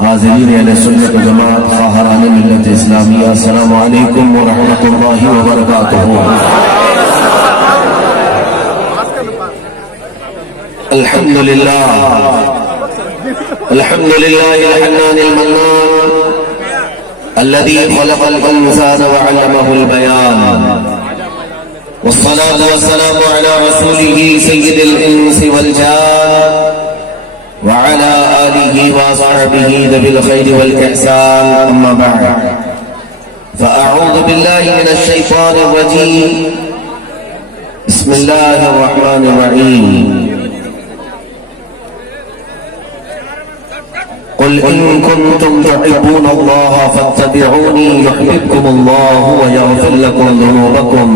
حاضرین اہل سنت و جماعت خواہران ملت اسلامیہ، السلام علیکم ورحمۃ اللہ وبرکاتہ۔ الحمدللہ الحنان المنان الذي خلق الإنسان وعلمه البيان، والصلاة والسلام على رسوله سيد الإنس والجان وعلى آله وصحبه ذوي الخير والإحسان، أما بعد فأعوذ بالله من الشيطان الرجيم، بسم الله الرحمن الرحيم، قل إن كنتم تحبون الله فاتبعوني يحببكم الله ويغفر لكم ذنوبكم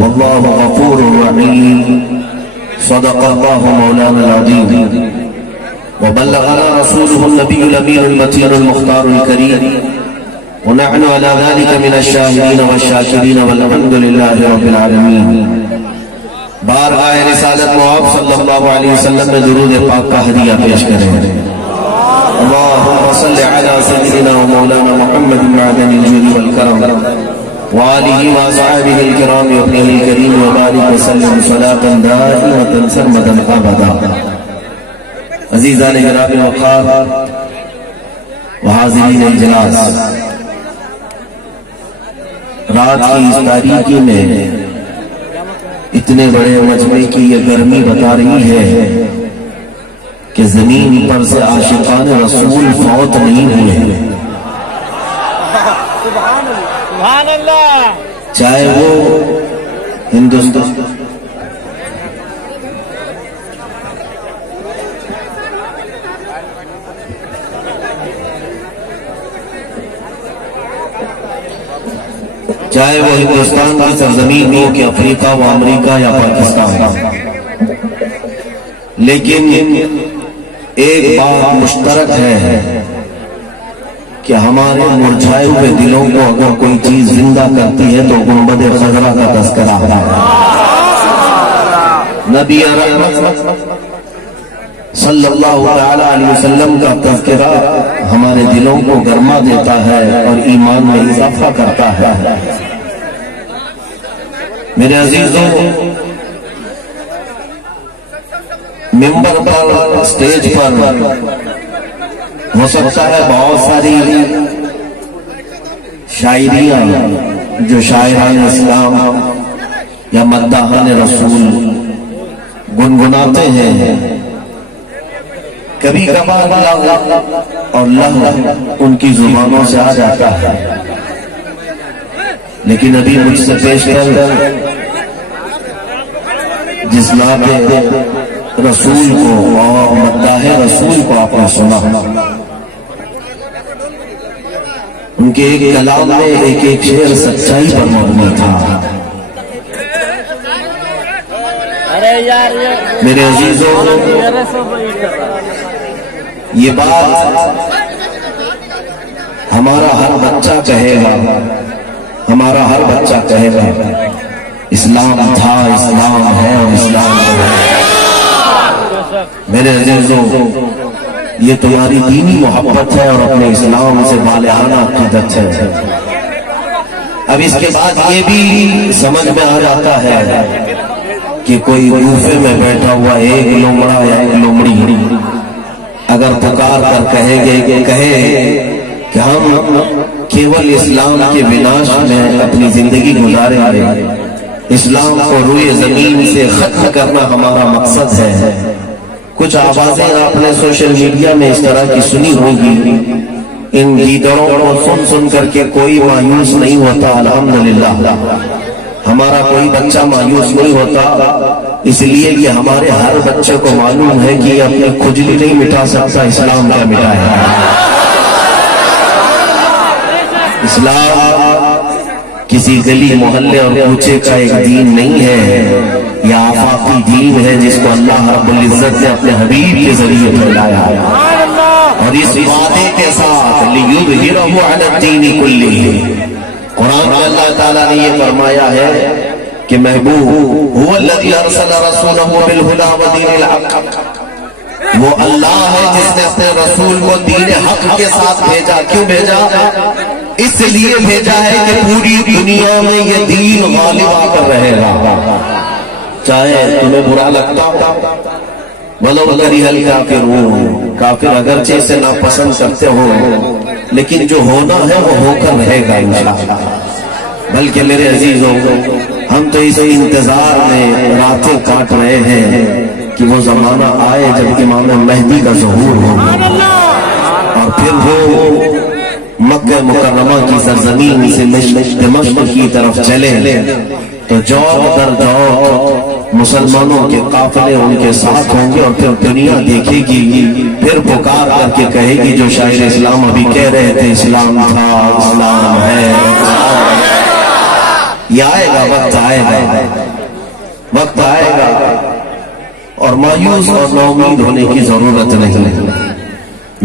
والله غفور رحيم، صدق الله مولانا العظيم، وبلغنا رسوله النبي الأمين المتين المختار الكريم، ونحن على ذلك من الشاهدين والشاكرين والحمد لله رب العالمين۔ بارگاہ رسالت معاب صلی اللہ علیہ وسلم میں درود پاک کا ہدیہ پیش کریں۔ اللهم صل على سيدنا ومولانا محمد معدن الجود والكرم وآله وصحبه الكرام وابنه الكريم وبارك وسلم صلاة دائمة سرمدا أبدا۔ عزیزان جناب وقار وحاضرین اجلاس، رات کی اس تاریکی میں اتنے بڑے مجمع کی یہ گرمی بتا رہی ہے کہ زمین پر سے عاشقان رسول فوت نہیں ہوئے، سبحان اللہ، چاہے وہ ہندوستان کی سرزمین ہو کہ افریقہ و امریکہ یا پاکستان، لیکن ایک بات مشترک ہے کہ ہمارے مرجھائے ہوئے دلوں کو اگر کوئی چیز زندہ کرتی ہے تو گنبد خضرا کا تذکرہ ہے۔ نبی رحمت صلی اللہ علیہ وسلم کا تذکرہ ہمارے دلوں کو گرما دیتا ہے اور ایمان میں اضافہ کرتا ہے۔ میرے عزیزوں، ممبر پر اسٹیج پر ہو سکتا ہے بہت ساری شاعریاں جو شاعران اسلام یا مداحان رسول گنگناتے ہیں، کبھی کبھار اور لہو ان کی زبانوں سے آ جاتا ہے، لیکن ابھی مجھ سے پیش کر جس نعت رسول کو اور مداح رسول کو آپ نے سنا، ان کے ایک کلام میں ایک ایک شعر سچائی پر مبنی تھا۔ میرے عزیزوں، یہ بات ہمارا ہر بچہ کہے گا، ہمارا ہر بچہ کہے گا اسلام تھا، اسلام ہے اور اسلام ہے۔ میرے عزیزوں، یہ تمہاری دینی محبت ہے اور اپنے اسلام سے بالغانہ عقیدت ہے۔ اب اس کے بعد یہ بھی سمجھ میں آ جاتا ہے کہ کوئی کوفے میں بیٹھا ہوا ایک لومڑا یا ایک لومڑی اگر پکار کر کہے کہ ہم کیول اسلام کے وناش میں اپنی زندگی گزاریں گے، اسلام کو روئے زمین سے ختم کرنا ہمارا مقصد ہے۔ کچھ آوازیں آپ نے سوشل میڈیا میں اس طرح کی سنی ہوگی، ان گیدڑوں کو سن کر کے کوئی مایوس نہیں ہوتا۔ الحمدللہ ہمارا کوئی بچہ مایوس نہیں ہوتا، اس لیے کہ ہمارے ہر بچے کو معلوم ہے کہ یہ اپنی کھجلی نہیں مٹا سکتا، اسلام کا مٹائے۔ اسلام کسی گلی محلے اور کوچے کا ایک دین نہیں ہے، یہ آفاقی دین ہے جس کو اللہ رب العزت نے اپنے حبیب کے ذریعے پھیلایا ہے، اور اس وعدے کے ساتھ لِيُظْهِرَهُ عَلَى الدِّينِ كُلِّهِ، قرآن میں اللہ تعالیٰ نے یہ فرمایا ہے کہ محبوب هُوَ الَّذِي أَرْسَلَ رَسُولَهُ بِالْهُدَى وَدِينِ الْحَقِّ، وہ اللہ ہے جس نے اپنے رسول کو دین حق کے ساتھ بھیجا. کیوں بھیجا؟ اس لیے بھیجا ہے کہ پوری دنیا میں یہ دین غالب آ کر رہے گا، چاہے تمہیں برا لگتا ولو کریہ الکافرون. کافر اگرچہ اسے ناپسند کرتے ہو لیکن جو ہونا ہے وہ ہو کر رہے گا انشاءاللہ. بلکہ میرے عزیزوں، ہم تو اس انتظار میں راتیں کاٹ رہے ہیں کہ وہ زمانہ آئے جب امام مہدی کا ظہور ہو اور پھر وہ مکہ مکرمہ کی سرزمین سے دمشق کی طرف چلے تو جوق در جوق مسلمانوں کے قافلے ان کے ساتھ ہوں گے اور پھر دنیا دیکھے گی، پھر پکار کر کے کہے گی جو شاعر اسلام ابھی کہہ رہے تھے اسلام تھا اسلام ہے. یہ آئے گا، وقت آئے گا، وقت آئے گا اور مایوس اور ناامید ہونے کی ضرورت نہیں.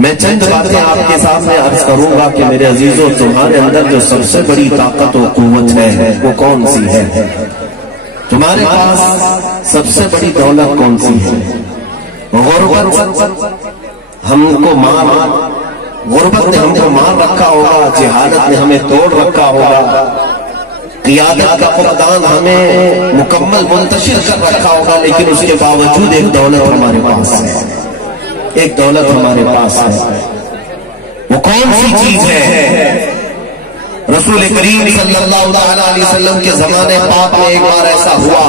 میں چند باتیں آپ کے سامنے عرض کروں گا کہ میرے عزیزوں، تمہارے اندر جو سب سے بڑی طاقت و قوت ہے وہ کون سی ہے؟ تمہارے پاس سب سے بڑی دولت کون سی ہے؟ غربت ہم کو غربت نے ہم کو مار رکھا ہوگا، جہالت نے ہمیں توڑ رکھا ہوگا، قیادت کا فقدان ہمیں مکمل منتشر کر رکھا ہوگا، لیکن اس کے باوجود ایک دولت ہمارے پاس ہے، ایک دولت ہمارے پاس ہے. وہ کون سی چیز ہے؟ رسول کریم صلی اللہ علیہ وسلم کے زمانے پاک میں ایک بار ایسا ہوا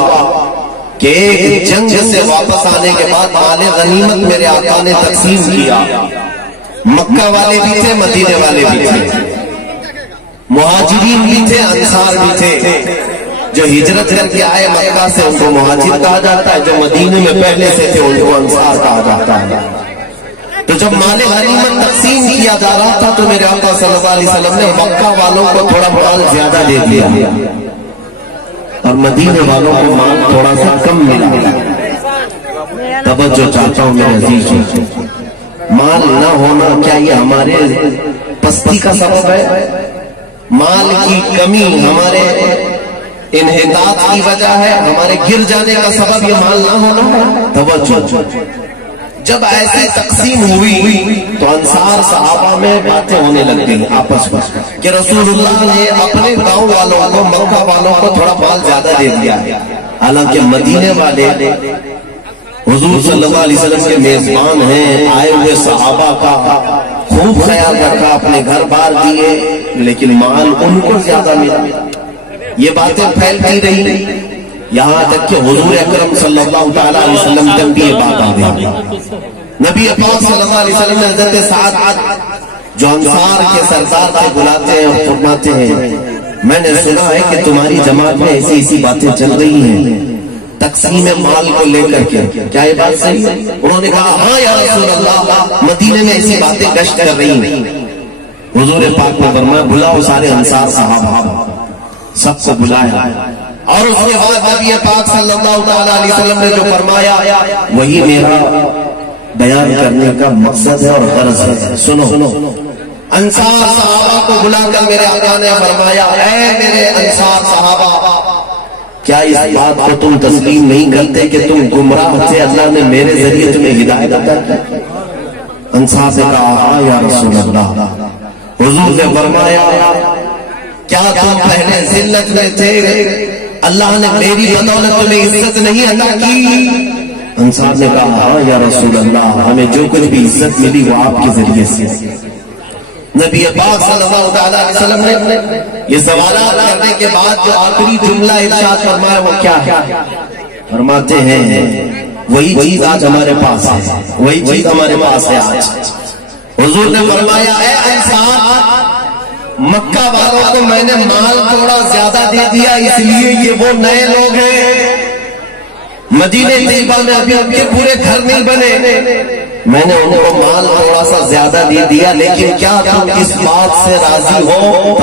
کہ ایک جنگ سے واپس آنے کے بعد مال غنیمت میرے آقا نے تقسیم کیا. مکہ والے بھی تھے، مدینے والے بھی تھے، مہاجرین بھی تھے، انصار بھی تھے. جو ہجرت کر کے آئے مکہ سے ان کو مہاجر کہا جاتا ہے، جو مدینے میں پہلے سے تھے ان کو انصار کہا جاتا ہے. تو جب مال غنیمت تقسیم کیا جا رہا تھا تو میرے آقا صلی اللہ علیہ وسلم نے مکہ والوں کو تھوڑا مال زیادہ دے دیا اور مدینے والوں کو مال تھوڑا سا کم ملا. توجہ چاہتا ہوں میرے عزیزوں، مال نہ ہونا کیا یہ ہمارے پستی کا سبب ہے؟ مال کی کمی ہمارے انحطاط کی وجہ ہے؟ ہمارے گر جانے کا سبب یہ مال نہ ہونا؟ توجہ، جب ایسی تقسیم ہوئی تو انصار صحابہ میں باتیں ہونے لگ گئی آپس میں کہ رسول اللہ نے اپنے گاؤں والوں کو، مکہ والوں کو تھوڑا مال زیادہ دے دیا. حالانکہ مدینے والے حضور صلی اللہ علیہ وسلم کے میزبان ہیں، آئے ہوئے صحابہ کا خوب خیال رکھا، اپنے گھر بار دیے، لیکن مال ان کو زیادہ ملا. یہ باتیں پھیلتی رہی یہاں تک کہ حضور اکرم صلی اللہ تعالیٰ علیہ وسلم تک بھی یہ بات آ گئی. نبی پاک صلی اللہ علیہ وسلم نے حضرت سعد جو انصار کے سردار سے بلاتے ہیں اور فرماتے ہیں میں نے سنا ہے کہ تمہاری جماعت میں ایسی باتیں چل رہی ہیں تقسیم مال کو لے کر کے، کیا یہ بات صحیح ہے؟ انہوں نے کہا ہاں یا رسول اللہ، مدینے میں ایسی باتیں گشت کر رہی ہیں. حضور پاک نے فرمایا بلاؤ سارے انصار صحابہ، سب کو بلایا اور اس کے بعد نبی پاک صلی اللہ علیہ وسلم نے جو فرمایا وہی میرا بیان کرنے کا مقصد ہے اور غرض ہے. سنو، انصار صحابہ کو بلا کر میرے آقا نے فرمایا اے میرے انصار صحابہ، کیا اس بات کو تم تسلیم نہیں کرتے کہ تم گمراہ تھے، اللہ نے میرے ذریعے تمہیں ہدایت عطا کی؟ انصار نے کہا ہاں یا رسول اللہ. حضور نے فرمایا کیا تم پہلے ذلت میں تھے، اللہ نے میری بدولت تمہیں عزت نہیں عطا کی؟ انصار نے کہا ہاں یا رسول اللہ، ہمیں جو کچھ بھی عزت ملی وہ آپ کے ذریعے سے. نبی پاک صلی اللہ علیہ وسلم نے یہ سوالات کرنے کے بعد جو آخری جملہ ارشاد فرمایا وہ کیا ہے؟ فرماتے ہیں وہی چیز آج ہمارے پاس ہے، وہی چیز ہمارے پاس ہے آج. حضور نے فرمایا اے انصار، مکہ والوں کو میں نے مال تھوڑا زیادہ دے دیا اس لیے کہ وہ نئے لوگ ہیں، مدینے طیبہ میں ابھی ان کے پورے گھر نہیں بنے، میں نے ان کو مال تھوڑا سا زیادہ دے دیا، لیکن کیا تم اس بات سے راضی ہو؟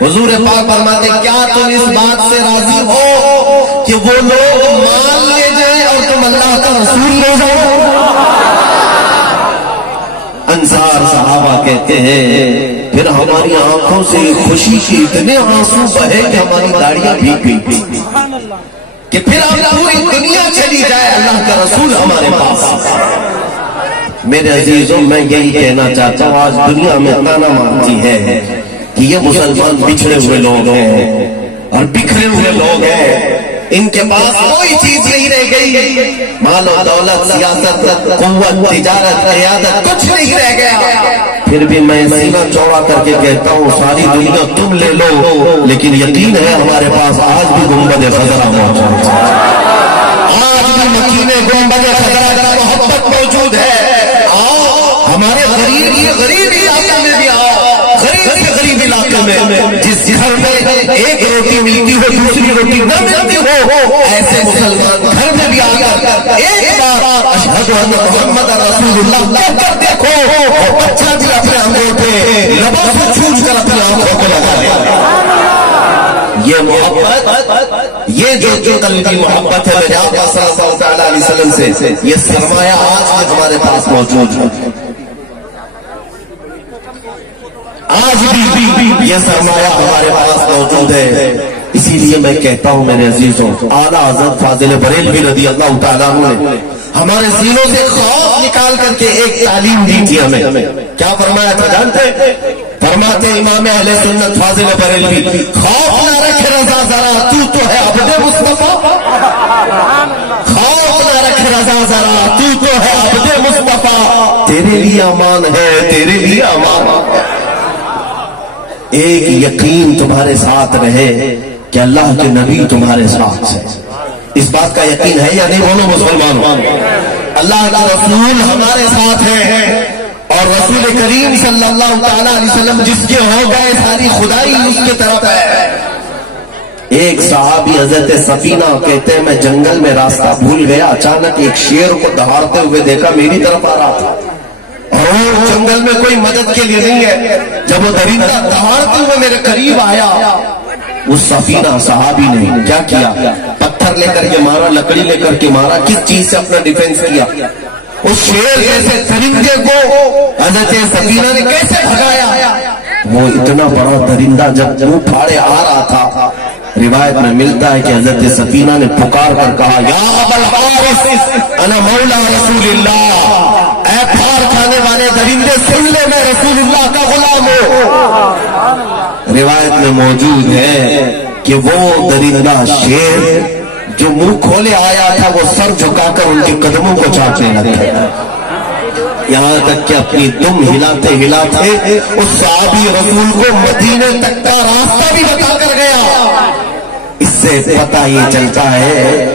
حضور پاک فرماتے کیا تم اس بات سے راضی ہو کہ وہ لوگ مال لے جائیں اور تم اللہ کا رسول لے جاؤ؟ انصار صحابہ کہتے ہیں پھر ہماری آنکھوں سے خوشی کی اتنے آنسو بہے کہ ہماری داڑیاں بھیگ گئی کہ پھر اب پوری دنیا چلی جائے اللہ کا رسول ہمارے پاس. میرے عزیزوں میں یہی کہنا چاہتا ہوں، آج دنیا میں تانا مارتی ہے کہ یہ مسلمان بچھڑے ہوئے لوگ ہیں اور بکھرے ہوئے لوگ ہیں، ان کے پاس کوئی چیز نہیں رہ گئی، مال و دولت، سیاست، قوت، تجارت، قیادت، کچھ نہیں رہ گیا۔ پھر بھی میں سینہ چوڑا کر کے کہتا ہوں ساری دنیا تم لے لو، لیکن یقین ہے ہمارے پاس آج بھی گنبد خضرا موجود ہے، آج بھی مکین گنبد خضرا کی محبت موجود ہے۔ ہمارے غریب علاقے میں بھی آؤ، غریب علاقے میں جس گھر میں ایک روٹی ملتی ہو دوسری روٹی نہ ملتی ہو، ایسے مسلمان گھر میں بھی آ کر ایک بار اشہد ان محمد رسول اللہ کہہ کر دیکھو، بچہ بھی اپنے انگوٹھے لبوں سے چھوٹ کر اپنے آنکھوں کو لگا لے۔ یہ محبت، یہ جو قلبی محبت ہے میرے آقا صلی اللہ علیہ وسلم سے، یہ سرمایہ آج بھی ہمارے پاس موجود ہے، آج بھی یہ سرمایہ ہمارے پاس موجود ہے۔ اسی لیے میں کہتا ہوں میرے عزیزوں، اعلیٰ حضرت فاضل بریلوی رضی اللہ تعالیٰ عنہ نے ہمارے سینوں سے خوف نکال کر کے ایک تعلیم دی تھی ہمیں۔ کیا فرمایا تھا جانتے؟ فرماتے امام اہل سنت فاضل بریلوی، خوف نہ رکھ رضا ذرا تو ہے عبد مصطفیٰ، خوف نہ رکھ رضا ذرا تو ہے عبد مصطفیٰ، تیرے لیے امان ہے، تیرے لیے امان ہے۔ ایک یقین تمہارے ساتھ رہے کہ اللہ کے نبی تمہارے ساتھ ہے، اس بات کا یقین ہے یا نہیں بولو مسلمان؟ اللہ کا رسول ہمارے ساتھ ہے، اور رسول کریم صلی اللہ تعالیٰ علیہ وسلم جس کے ہو گئے ساری خدائی اس کے طرف ہے۔ ایک صحابی حضرت سفینہ کہتے ہیں میں جنگل میں راستہ بھول گیا، اچانک ایک شیر کو دہاڑتے ہوئے دیکھا میری طرف آ رہا تھا، اور جنگل میں کوئی مدد کے لیے نہیں ہے، جب وہ درندہ دہاڑتے ہوئے میرے قریب آیا، اس سفینہ صحابی نے کیا کیا؟ پتھر لے کر کے مارا، لکڑی لے کر کے مارا، کس چیز سے اپنا ڈیفینس کیا؟ اس شیر جیسے درندے کو حضرت سفینہ نے کیسے بھگایا؟ وہ اتنا بڑا درندہ جب منہ پھاڑے آ رہا تھا، روایت میں ملتا ہے کہ حضرت سفینہ نے پکار کر کہا یا ابا الحارث انا مولا رسول اللہ، اے پھاڑ کھانے والے درندے سن لے میں رسول اللہ کا غلام ہوں۔ روایت میں موجود ہے کہ وہ درندہ شیر جو منہ کھولے آیا تھا وہ سر جھکا کر ان کے قدموں کو چاٹنے لگے، یہاں تک کہ اپنی دم ہلاتے ہلاتے اس صحابی رسول کو مدینے تک کا راستہ بھی بتا کر گیا۔ اس سے پتہ یہ چلتا ہے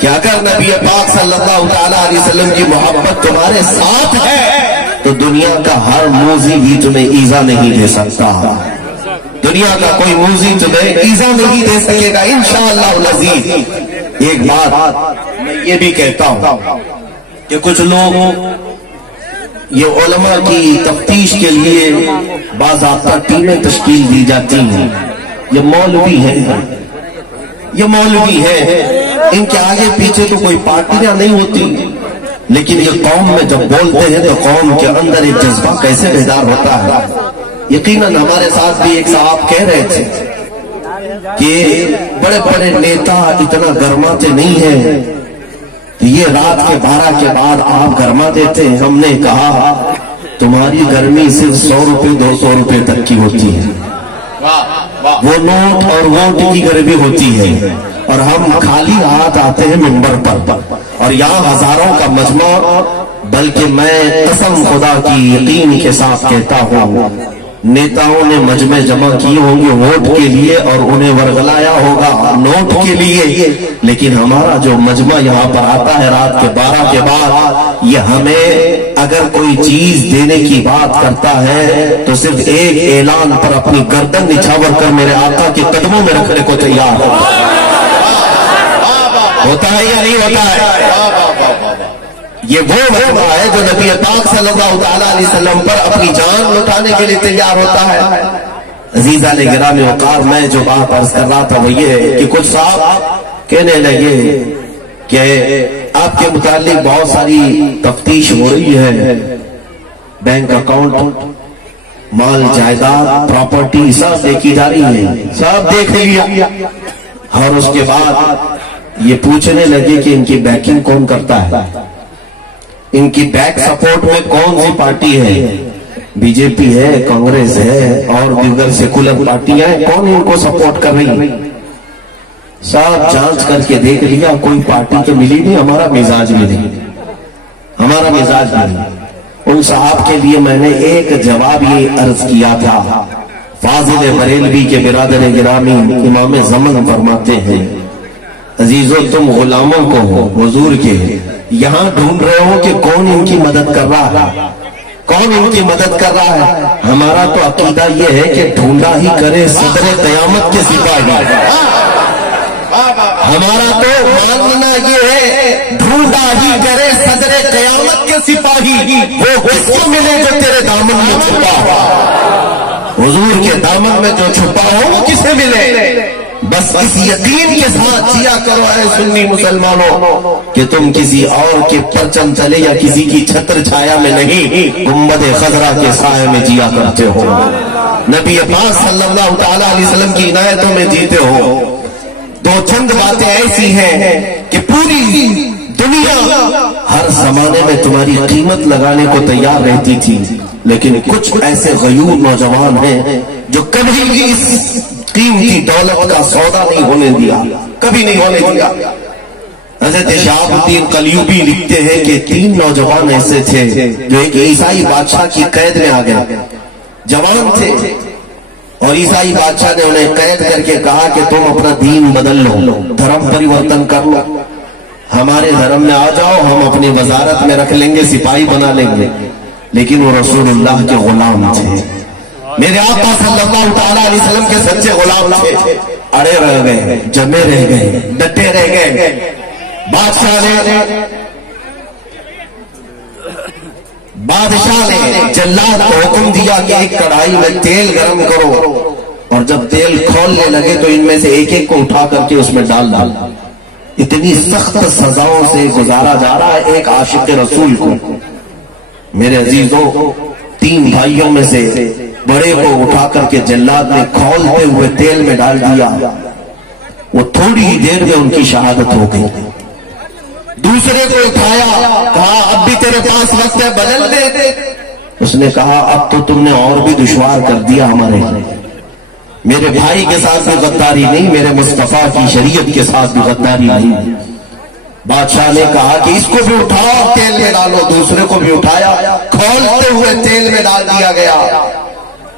کہ اگر نبی پاک صلی اللہ تعالیٰ علیہ وسلم کی محبت تمہارے ساتھ ہے تو دنیا کا ہر موذی بھی تمہیں ایذا نہیں دے سکتا، دنیا کا کوئی موذی تمہیں ایذا نہیں دے سکے گا انشاءاللہ العزیز۔ ایک بات میں یہ بھی کہتا ہوں کہ کچھ لوگ یہ علماء کی تفتیش کے لیے باضابطہ ٹیمیں تشکیل دی جاتی ہیں، یہ مولوی ہیں، یہ مولوی ہیں، ان کے آگے پیچھے تو کوئی پارٹیاں نہیں ہوتی، لیکن یہ قوم میں جب بولتے ہیں تو قوم کے اندر ایک جذبہ کیسے بیدار ہوتا ہے۔ یقیناً ہمارے ساتھ بھی ایک صاحب کہہ رہے تھے کہ بڑے بڑے نیتا اتنا گرماتے نہیں ہیں، یہ رات کے 12 کے بعد آپ گرما دیتے ہیں۔ ہم نے کہا تمہاری گرمی صرف 100 روپے 200 روپے تک کی ہوتی ہے، وہ نوٹ اور ووٹ کی گرمی ہوتی ہے، اور ہم خالی ہاتھ آتے ہیں منبر پر، اور یہاں ہزاروں کا مجمع، بلکہ میں قسم خدا کی یقین کے ساتھ کہتا ہوں نیتاؤں نے مجمع جمع کیے ہوں گے ووٹ کے لیے اور انہیں ورگلایا ہوگا نوٹ کے لیے، لیکن ہمارا جو مجمع یہاں پر آتا ہے رات کے 12 کے بعد، یہ ہمیں اگر کوئی چیز دینے کی بات کرتا ہے تو صرف ایک اعلان پر اپنی گردن نچھاور کر میرے آقا کے قدموں میں رکھنے کو تیار ہوتا ہے یا نہیں ہوتا ہے؟ یہ وہ مجمع ہے جو نبی پاک صلی اللہ تعالیٰ علیہ وسلم پر اپنی جان لٹانے کے لیے تیار ہوتا ہے۔ عزیزان گرامی وقار، میں جو بات عرض کر رہا تھا وہ یہ ہے کہ کچھ صاحب کہنے لگے کہ آپ کے متعلق بہت ساری تفتیش ہو رہی ہے، بینک اکاؤنٹ، مال جائیداد، پراپرٹی سب دیکھی جا رہی ہے، سب دیکھ لیا، اور اس کے بعد یہ پوچھنے لگے کہ ان کی بیکنگ کون کرتا ہے۔ ان کی بیک سپورٹ میں کون سی پارٹی ہے؟ بی جے پی ہے، کانگریس ہے اور دیگر سیکولر پارٹیاں ہیں، کون ان کو سپورٹ کر رہی؟ صاحب جانچ کر کے دیکھ لیا، کوئی پارٹی تو ملی نہیں، ہمارا مزاج ملی، ہمارا مزاج ملی۔ ان صاحب کے لیے میں نے ایک جواب یہ عرض کیا تھا، فاضل بریلوی کے برادر گرامی امام زمن فرماتے ہیں، عزیزو تم غلاموں کو ہو حضور کے، یہاں ڈھونڈ رہے ہو کہ کون ان کی مدد کر رہا ہے، کون ان کی مدد کر رہا ہے؟ ہمارا تو عقیدہ یہ ہے کہ ڈھونڈا ہی کرے صدر قیامت کے سپاہی، ہمارا تو ماننا یہ ہے ڈھونڈا ہی کرے صدر قیامت کے سپاہی، وہ کس کو ملے جو تیرے دامن میں چھپا ہو، حضور کے دامن میں جو چھپا ہو وہ کسے ملے؟ بس اس یقین کے ساتھ جیا کرو اے سنی مسلمانوں کہ تم کسی اور کے پرچم تلے یا کسی کی چھتر چھایا میں نہیں، گنبد خضرا کے سائے میں جیا کرتے ہو، نبی پاک صلی اللہ تعالی علیہ وسلم کی عنایتوں میں جیتے ہو۔ دو چند باتیں ایسی ہیں کہ پوری دنیا ہر زمانے میں تمہاری قیمت لگانے کو تیار رہتی تھی، لیکن کچھ ایسے غیور نوجوان ہیں جو کبھی بھی اس قیمتی دولت کا سودا نہیں ہونے دیا، کبھی نہیں ہونے دیا۔ حضرت شہاب الدین قلیوبی لکھتے ہیں کہ 3 نوجوان ایسے تھے جو ایک عیسائی بادشاہ کی قید میں آ گئے، جوان تھے، اور عیسائی بادشاہ نے انہیں قید کر کے کہا کہ تم اپنا دین بدل لو، دھرم پریورتن کر لو، ہمارے دھرم میں آ جاؤ، ہم اپنی وزارت میں رکھ لیں گے، سپاہی بنا لیں گے۔ لیکن وہ رسول اللہ کے غلام تھے، میرے آقا صلی اللہ تعالیٰ علیہ وسلم کے سچے غلام تھے، اڑے رہ گئے، جمے رہ گئے، ڈٹے رہ گئے۔ بادشاہ نے جلاد کو حکم دیا کہ ایک کڑھائی میں تیل گرم کرو، اور جب تیل کھولنے لگے تو ان میں سے ایک ایک کو اٹھا کر کے اس میں ڈال ڈال۔ اتنی سخت سزاؤں سے گزارا جا رہا ہے ایک عاشق رسول کو۔ میرے عزیزوں، 3 بھائیوں میں سے بڑے کو اٹھا کر کے جلاد نے کھولتے ہوئے تیل میں ڈال دیا، وہ تھوڑی ہی دیر میں ان کی شہادت ہو گئی۔ دوسرے کو اٹھایا، کہا اب بھی تیرے پاس وقت ہے، بدل دے۔ اس نے کہا اب تو تم نے اور بھی دشوار کر دیا ہمارے لیے، میرے بھائی کے ساتھ بھی غداری نہیں، میرے مصطفیٰ کی شریعت کے ساتھ بھی غداری نہیں۔ بادشاہ نے کہا کہ اس کو بھی اٹھاؤ، تیل میں ڈالو۔ دوسرے کو بھی اٹھایا، کھولتے ہوئے تیل میں ڈال دیا گیا۔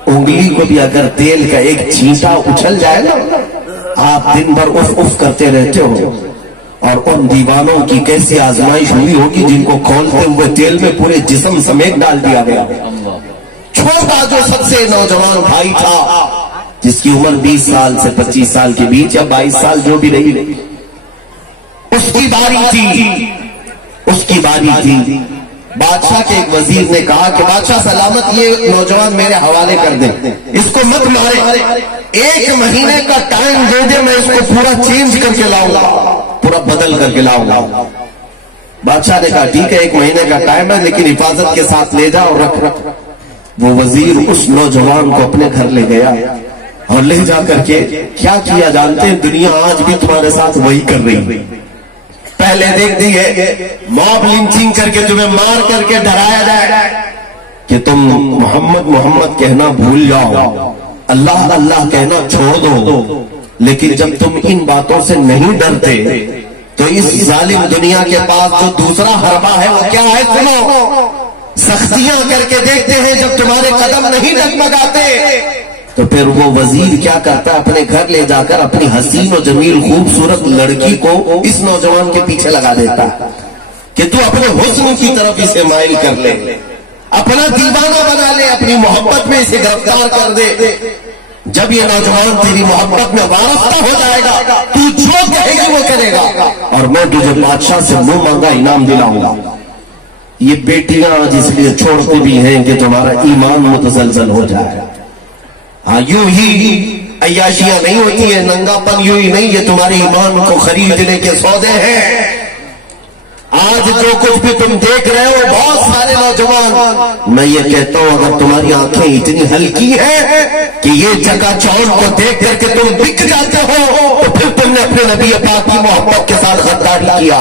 انگلی کو بھی اگر تیل کا ایک چھینٹا اچھل جائے نا، آپ دن بھر اف اف کرتے رہتے ہو، اور ان دیوانوں کی کیسی آزمائش ہوئی ہوگی جن کو کھولتے ہوئے تیل میں پورے جسم سمیت ڈال دیا گیا۔ چھوٹا جو سب سے نوجوان بھائی تھا، جس کی عمر 20 سال سے 25 سال کے بیچ یا 22 سال جو بھی رہی، اس کی باری تھی۔ بادشاہ کے ایک وزیر نے کہا کہ بادشاہ سلامت، یہ نوجوان میرے حوالے کر دیں، اس کو مت مارے، 1 مہینے کا ٹائم دے دے، میں اس کو پورا چینج کر کے لاؤں گا، پورا بدل کر کے لاؤں گا۔ بادشاہ نے کہا ٹھیک ہے، 1 مہینے کا ٹائم ہے، لیکن حفاظت کے ساتھ لے جا اور رکھ۔ وہ وزیر اس نوجوان کو اپنے گھر لے گیا اور لے جا کر کے کیا کیا جانتے ہیں؟ دنیا آج بھی تمہارے ساتھ وہی کر رہی۔ پہلے دیکھ دی ہے موب لنچنگ کر کے تمہیں مار کر کے ڈرایا جائے کہ تم محمد کہنا بھول جاؤ، اللہ اللہ کہنا چھوڑ دو۔ لیکن جب تم ان باتوں سے نہیں ڈرتے تو اس ظالم دنیا کے پاس جو دوسرا حربہ ہے وہ کیا ہے؟ سنو، سختیاں کر کے دیکھتے ہیں، جب تمہارے قدم نہیں ڈگمگاتے تو پھر وہ وزیر کیا کرتا ہے؟ اپنے گھر لے جا کر اپنی حسین و جمیل خوبصورت لڑکی کو اس نوجوان کے پیچھے لگا دیتا ہے کہ تو اپنے حسن کی طرف اسے مائل کر لے، اپنا دیوانہ بنا لے، اپنی محبت میں اسے گرفتار کر دے۔ جب یہ نوجوان تیری محبت میں وابستہ ہو جائے گا، تو جو کہے گی وہ کرے گا، اور میں تجھے بادشاہ سے منہ مانگا انعام دلاؤں گا۔ یہ بیٹیاں آج اس لیے چھوڑتی بھی ہیں کہ تمہارا ایمان متزلزل ہو جائے۔ ہاں، یوں ہی عیاشیاں نہیں ہوتی ہیں، ننگا پن یوں ہی نہیں، یہ تمہارے ایمان کو خریدنے کے سودے ہیں۔ آج جو کچھ بھی تم دیکھ رہے ہو، بہت سارے نوجوان، میں یہ کہتا ہوں اگر تمہاری آنکھیں اتنی ہلکی ہیں کہ یہ چکا چوند کو دیکھ کر کے تم بک جاتے ہو، تو پھر تم نے اپنے نبی پاک کی محبت کے ساتھ غداری کیا۔